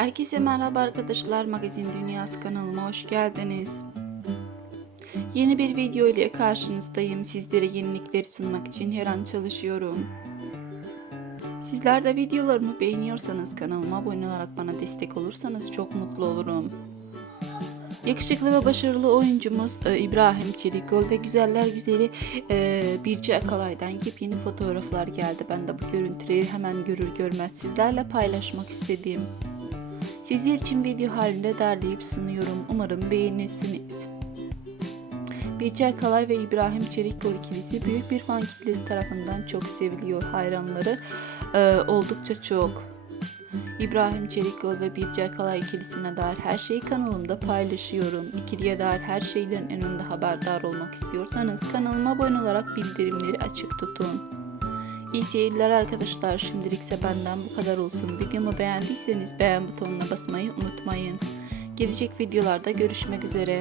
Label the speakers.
Speaker 1: Herkese merhaba arkadaşlar. Magazin Dünyası kanalıma hoş geldiniz. Yeni bir video ile karşınızdayım. Sizlere yenilikleri sunmak için her an çalışıyorum. Sizler de videolarımı beğeniyorsanız kanalıma abone olarak bana destek olursanız çok mutlu olurum. Yakışıklı ve başarılı oyuncumuz e, İbrahim Çelikol ve güzeller güzeli e, Birce Akalay'dan yepyeni fotoğraflar geldi. Ben de bu görüntüleri hemen görür görmez sizlerle paylaşmak istedim. Sizler için video halinde derleyip sunuyorum. Umarım beğenirsiniz. Birce Akalay ve İbrahim Çelikkol ikilisi büyük bir fan kitlesi tarafından çok seviliyor. Hayranları e, oldukça çok. İbrahim Çelikkol ve Birce Akalay ikilisine dair her şeyi kanalımda paylaşıyorum. İkiliye dair her şeyden en önde haberdar olmak istiyorsanız kanalıma abone olarak bildirimleri açık tutun. İyi seyirler arkadaşlar. Şimdilikse benden bu kadar olsun. Videomu beğendiyseniz beğen butonuna basmayı unutmayın. Gelecek videolarda görüşmek üzere.